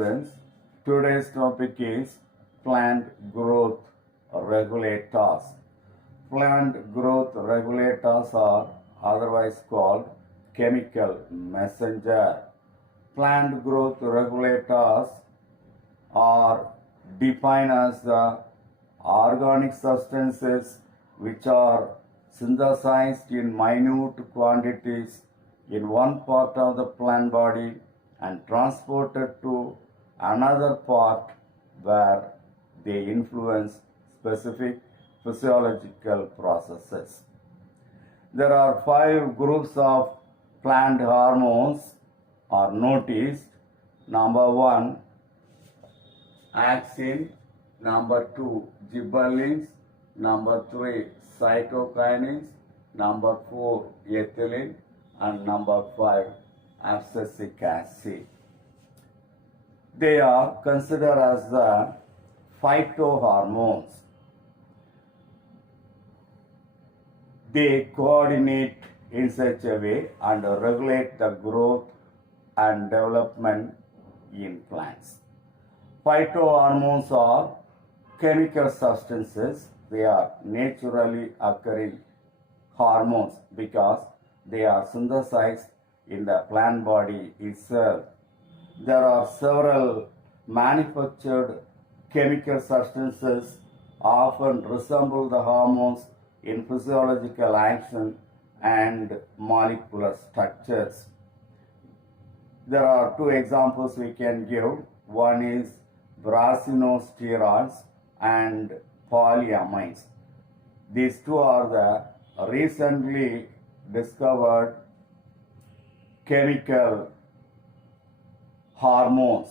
students. Today's topic is plant growth regulators. Plant growth regulators are otherwise called chemical messenger. Plant growth regulators are defined as the organic substances which are synthesized in minute quantities in one part of the plant body and transported to another part where they influence specific physiological processes. There are 5 groups of plant hormones are noticed. Number 1, axin. Number 2, gibberellins. Number 3, cytokinins. Number 4, ethylene. And number 5, abscisic acid. They are considered as the phytohormones. They coordinate in such a way and regulate the growth and development in plants. Phytohormones are chemical substances. They are naturally occurring hormones because they are synthesized in the plant body itself. There are several manufactured chemical substances often resemble the hormones in physiological action and molecular structures. There are 2 examples we can give. One is brasinosteroids and polyamines. These 2 are the recently discovered chemical hormones.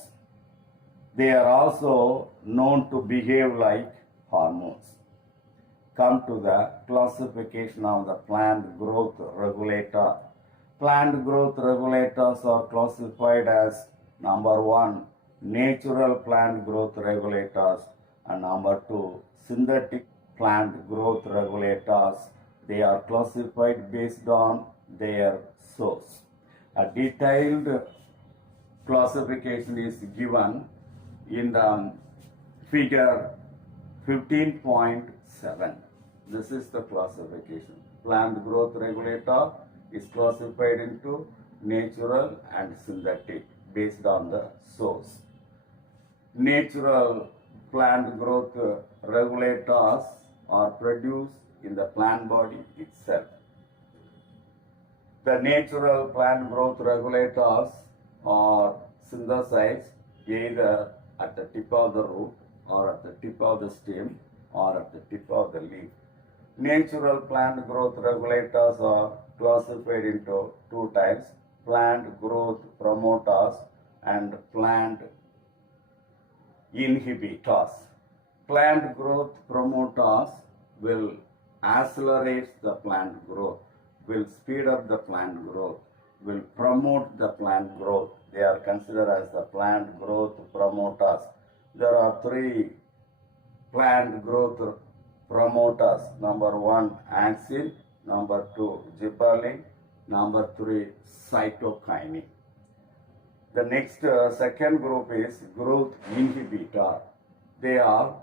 They are also known to behave like hormones. Come to the classification of the plant growth regulator. Plant growth regulators are classified as number 1, natural plant growth regulators, and number 2, synthetic plant growth regulators. They are classified based on their source. A detailed classification is given in the figure 15.7. This is the classification. Plant growth regulator is classified into natural and synthetic based on the source. Natural plant growth regulators are produced in the plant body itself. The natural plant growth regulators are synthesized either at the tip of the root or at the tip of the stem or at the tip of the leaf. Natural plant growth regulators are classified into 2 types: plant growth promoters and plant inhibitors. Plant growth promoters will accelerate the plant growth, will speed up the plant growth, will promote the plant growth. They are considered as the plant growth promoters. There are 3 plant growth promoters. Number 1, axin. Number 2, gibberellin. Number 3, cytokinin. The next second group is growth inhibitor. They are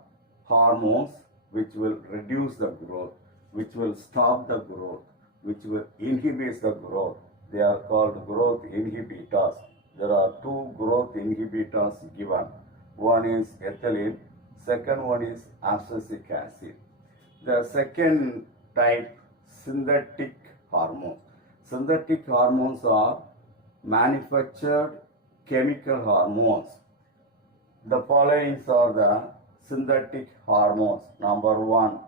hormones which will reduce the growth, which will stop the growth, which will inhibit the growth. They are called growth inhibitors. There are 2 growth inhibitors given. One is ethylene, second one is abscisic acid. The second type, synthetic hormones. Synthetic hormones are manufactured chemical hormones. The following are the synthetic hormones. Number 1,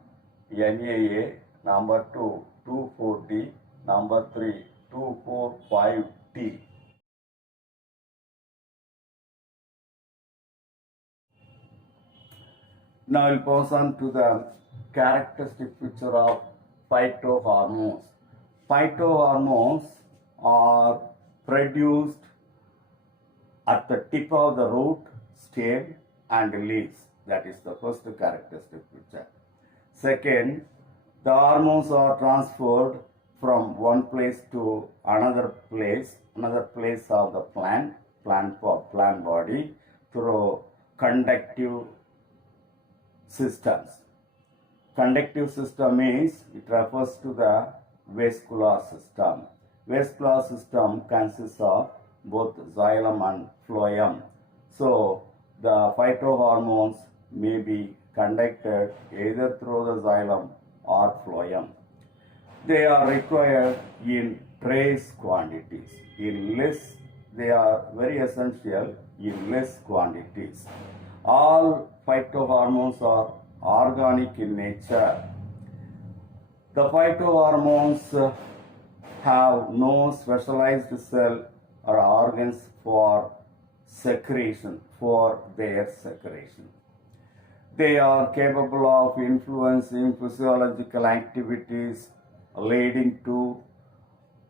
NAA. Number 2, 2,4-D. Number 3, 2,4,5-T. Now we'll pass on to the characteristic picture of phytohormones. Phytohormones are produced at the tip of the root, stem and leaves. That is the first characteristic picture. Second, the hormones are transferred from one place to another place of the plant body through conductive systems. Conductive system means it refers to the vascular system. Vascular system consists of both xylem and phloem. So the phytohormones may be conducted either through the xylem or phloem. They are required in trace quantities. They are very essential in less quantities. All phytohormones are organic in nature. The phytohormones have no specialized cell or organs for their secretion. They are capable of influencing physiological activities leading to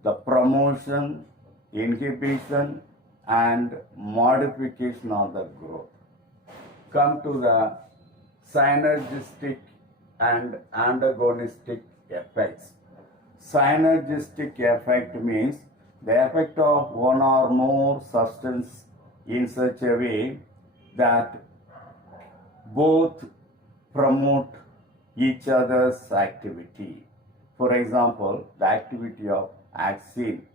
the promotion, inhibition, and modification of the growth. Come to the synergistic and antagonistic effects. Synergistic effect means the effect of one or more substance in such a way that both promote each other's activity. For example, the activity of axin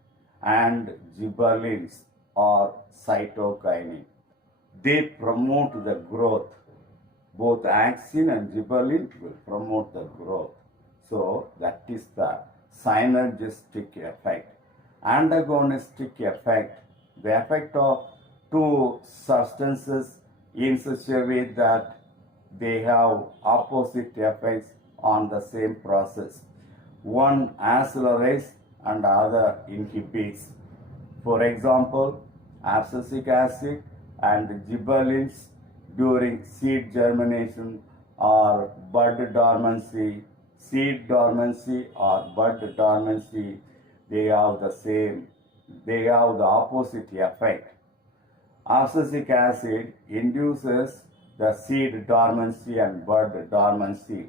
and gibberellins or cytokinin. They promote the growth. Both axin and gibberellin will promote the growth. So that is the synergistic effect. Antagonistic effect, the effect of two substances in such a way that they have opposite effects on the same process. One accelerates and the other inhibits. For example, abscisic acid and gibberellins during seed germination or bud dormancy, seed dormancy or bud dormancy, they have the opposite effect. Abscisic acid induces the seed dormancy and bud dormancy,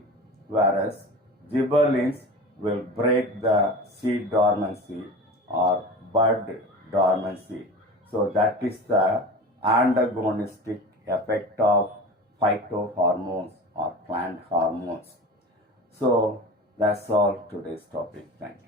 whereas gibberellins will break the seed dormancy or bud dormancy. So that is the antagonistic effect of phytohormones or plant hormones. So that's all today's topic. Thank you.